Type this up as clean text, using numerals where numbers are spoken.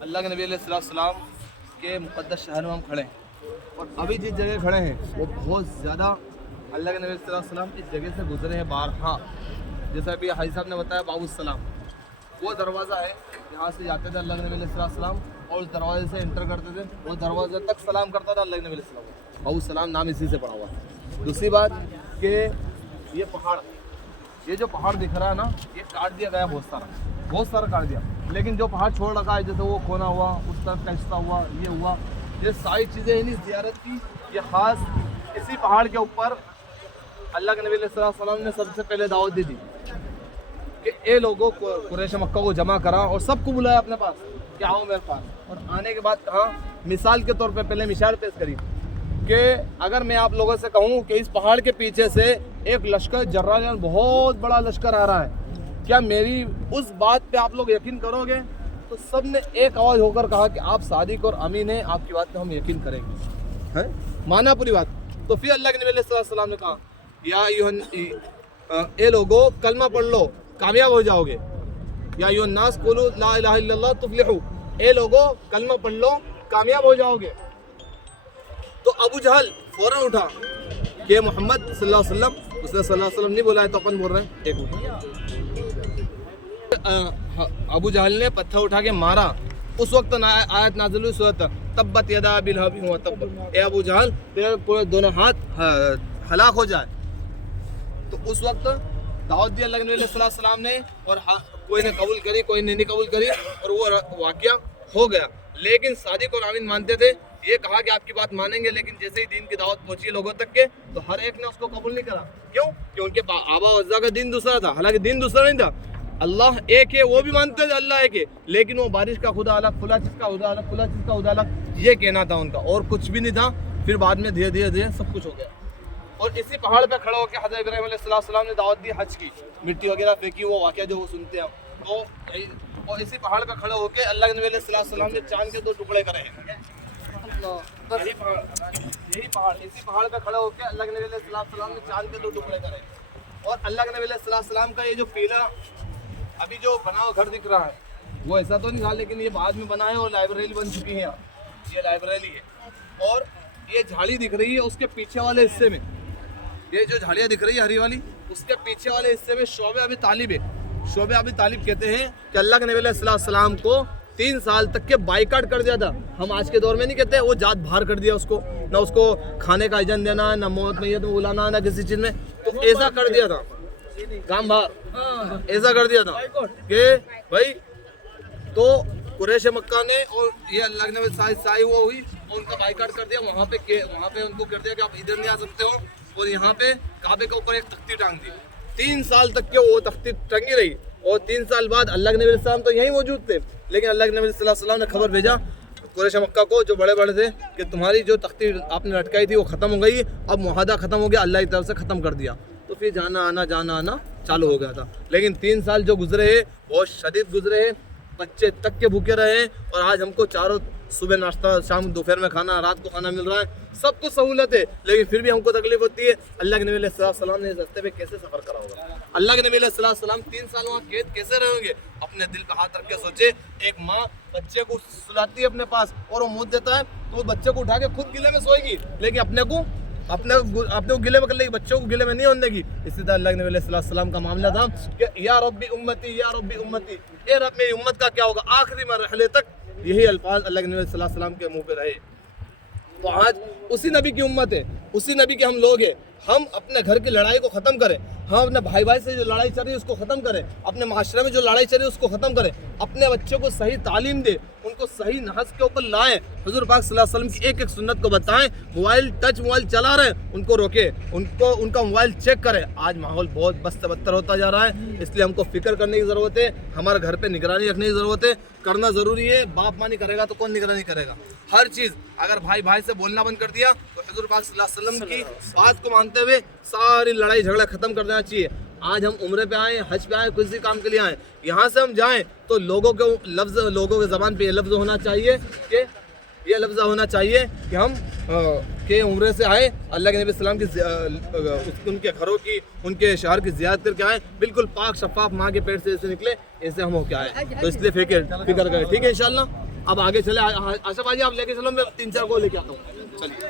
अल्लाह के नबी अलैहिस्सलाम के मुक़द्दस शहर में हम खड़े हैं और अभी जिस जगह खड़े हैं वो बहुत ज़्यादा अल्लाह के नबी अलैहिस्सलाम इस जगह से गुजरे हैं बार। हाँ, जैसा अभी हाजी साहब ने बताया बाबुस्सलाम वो दरवाज़ा है, यहाँ से जाते थे अल्लाह के नबी अलैहिस्सलाम और उस दरवाजे से एंटर करते थे, वो दरवाजे तक सलाम करता था अल्लाह के नबी अलैहिस्सलाम। बाबुस्सलाम नाम इसी से पड़ा हुआ है। दूसरी बात कि ये पहाड़, ये जो पहाड़ दिख रहा है ना, ये काट दिया गया बहुत सारा काट दिया, लेकिन जो पहाड़ छोड़ रखा है जैसे वो कोना हुआ, उस तरफ का हिस्सा हुआ, ये हुआ, ये सारी चीज़ें इन्हीं ज़ियारत की। ये ख़ास इसी पहाड़ के ऊपर अल्लाह के नबी अलैहिस्सलाम ने सबसे पहले दावत दी थी कि ए लोगों को कुरैश मक्का को जमा करा और सबको बुलाया अपने पास कि आओ मेरे पास। और आने के बाद कहा, मिसाल के तौर पे पहले मिसाल पेश करी कि अगर मैं आप लोगों से कहूँ कि इस पहाड़ के पीछे से एक लश्कर जर्रान बहुत बड़ा लश्कर आ रहा है, क्या मेरी उस बात पे आप लोग यकीन करोगे? तो सब ने एक आवाज़ होकर कहा कि आप सादिक और अमीन हैं, आपकी बात पे हम यकीन करेंगे। है माना पूरी बात। तो फिर अल्लाह के नबी अलैहिस्सलाम ने कहा, या ए लोगो कलमा पढ़ लो कामयाब हो जाओगे, या युन्नास कुलू ला इलाहा इल्लल्लाह तुफ्लिहू, ए लोगो कलमा पढ़ लो कामयाब हो जाओगे। तो अबू जहल फौरन उठा कि मोहम्मद सल्लल्लाहु अलैहि वसल्लम, उसने सल्लल्लाहु अलैहि वसल्लम नहीं बोला है तो अपन बोल रहे हैं, एक अबू जहल ने पत्थर उठा के मारा। उस वक्त आयत नाज़िल हुई सूरत तब्बत यदा अबी लहब व तब, ए अबू जहल तेरे पूरे दोनों हाथ हलाक हो जाए। तो उस वक्त दावत दी अल्लाह के नबी सल्लल्लाहु ने, और कोई ने कबूल करी कोई ने नहीं कबूल करी, और वो वाक़या हो गया। लेकिन सादिक और आमीन मानते थे। ये कहा कि आपकी बात मानेंगे, लेकिन जैसे ही दीन की दावत पहुंची लोगों तक के तो हर एक ने उसको कबूल नहीं करा। क्यों? कि उनके आबा अज्जा का दीन दूसरा था। हालांकि दीन दूसरा नहीं था, अल्लाह एक है, वो भी मानते थे अल्लाह एक है, लेकिन वो बारिश का खुदा अलग, खुला चीज़ का खुदा अलग, खुला चीज़ का खुदा अलग, ये कहना था उनका, और कुछ भी नहीं था। फिर बाद में धीरे धीरे सब कुछ हो गया। और इसी पहाड़ पे खड़ा होकर हज़रत इब्राहीम अलैहिस्सलाम ने दावत दी हज की, मिट्टी वगैरह फेंकी, वो वाक़या जो वो सुनते हैं। तो और इसी पहाड़ पे खड़े होकर अल्लाह के नबी अलैहिस्सलाम ने चांद के 2 टुकड़े करे हैं। इसी पहाड़ पे खड़े होकर अल्लाह के नबी अलैहिस्सलाम ने चांद के 2 टुकड़े करे। और अल्लाह के नबी अलैहिस्सलाम का ये जो पीला अभी जो बना हुआ घर दिख रहा है, वो ऐसा तो नहीं था, लेकिन ये बाद में बना है और लाइब्रेरी बन चुकी है। ये लाइब्रेरी है। और ये झाड़ी दिख रही है, उसके पीछे वाले हिस्से में, ये जो झाड़ियाँ दिख रही है हरी वाली, उसके पीछे वाले हिस्से में शोबे अबी तालिब है। शोबे अबी तालिब कहते हैं कि अल्लाह के नबी अलैहिस्सलाम को 3 साल तक के बाइकाट कर दिया था। हम आज के दौर में नहीं कहते, वो जात बाहर कर दिया उसको, ना उसको खाने का इजन देना, ना मौत मैयत में बुलाना, ना किसी चीज़ में, तो ऐसा कर दिया था, काम बाहर ऐसा कर दिया था कि भाई। तो कुरैश मक्का ने और ये अल्लाह के नबी साई हुआ हुई और उनका बाइकाट कर दिया। वहाँ पे उनको कर दिया कि आप इधर नहीं आ सकते हो, और यहाँ पे काबे के ऊपर एक तख्ती टांग दी। 3 साल तक के वो तख्ती टंगी रही, और 3 साल बाद अल्लाह के नबी अलैहिस्सलाम तो यहीं मौजूद थे, लेकिन अल्लाह के नबी सल्लल्लाहु अलैहि वसल्लम ने खबर भेजा कुरैश मक्का को, जो बड़े बड़े थे, कि तुम्हारी जो तख्ती आपने लटकाई थी वो ख़त्म हो गई, अब मुआहदा ख़त्म हो गया, अल्लाह की तरफ से ख़त्म कर दिया। तो फिर जाना आना चालू हो गया था। लेकिन 3 साल जो गुजरे हैं बहुत शदीद गुजरे हैं, बच्चे तक के भूखे रहे हैं, और आज हमको चारों सुबह नाश्ता, शाम दोपहर में खाना, रात को खाना मिल रहा है, सब कुछ सहूलत है, लेकिन फिर भी हमको तकलीफ होती है। अल्लाह के नबी अलैहिस्सलाम ने इस रास्ते पे कैसे सफ़र करा होगा? अल्लाह के नबी अलैहिस्सलाम 3 साल वहाँ कैद कैसे रहेंगे? अपने दिल पे हाथ रख के सोचे, एक माँ बच्चे को सुलाती है अपने पास और वो मुँह देता है, तो वो बच्चे को उठा के खुद गिले में सोएगी, लेकिन अपने को गिले में कर लेगी, बच्चों को गिले में नहीं होने देगी। इसी तरह अल्लाह के नबी अलैहिस्सलाम का मामला था कि या रब्बी उम्मती, या रब्बी उम्मती, ए रब मेरी उम्मत का क्या होगा? आखिरी मरहले तक यही अल्फाज अल्लाह के नबी अलैहिस्सलाम के मुंह पे रहे। तो आज उसी नबी की उम्मत है, उसी नबी के हम लोग हैं। हम अपने घर की लड़ाई को ख़त्म करें, हम अपने भाई भाई से जो लड़ाई चल रही है उसको ख़त्म करें, अपने माशरे में जो लड़ाई चल रही है उसको ख़त्म करें, अपने बच्चों को सही तालीम दें, उनको सही नहज के ऊपर लाएं, हुज़ूर पाक सल्लल्लाहु अलैहि वसल्लम की एक एक सुन्नत को बताएं। मोबाइल चला रहे हैं उनको रोकें, उनका मोबाइल चेक करें। आज माहौल बहुत बद से बदतर होता जा रहा है, इसलिए हमको फ़िक्र करने की ज़रूरत है, हमारे घर पर निगरानी रखने की ज़रूरत है, करना ज़रूरी है। बाप माँ नहीं करेगा तो कौन निगरानी करेगा? हर चीज़ अगर भाई भाई से बोलना बंद कर दिया तो हुज़ूर पाक सल्लल्लाहु अलैहि वसल्लम की बात को मानते हुए सारी लड़ाई झगड़ा ख़त्म कर देना चाहिए। आज हम उम्रे पे आए, हज पे आए, किसी काम के लिए आए, यहाँ से हम जाएं तो लोगों के ज़बान पे ये लफ्ज़ होना चाहिए कि ये लफ्ज़ होना चाहिए कि हम के उम्रे से आए, अल्लाह के नबी सल्लल्लाहु अलैहि वसल्लम की उनके घरों की, उनके शहर की ज़ियारत करके आए, बिल्कुल पाक शफाफ माँ के पेट से ऐसे निकले, ऐसे हम होके आए। तो इसलिए फिक्र करें, ठीक है इंशाअल्लाह। अब आगे चले, आशा भाजी आप लेके चलो, मैं 3-4 को लेके आता हूँ। चलिए।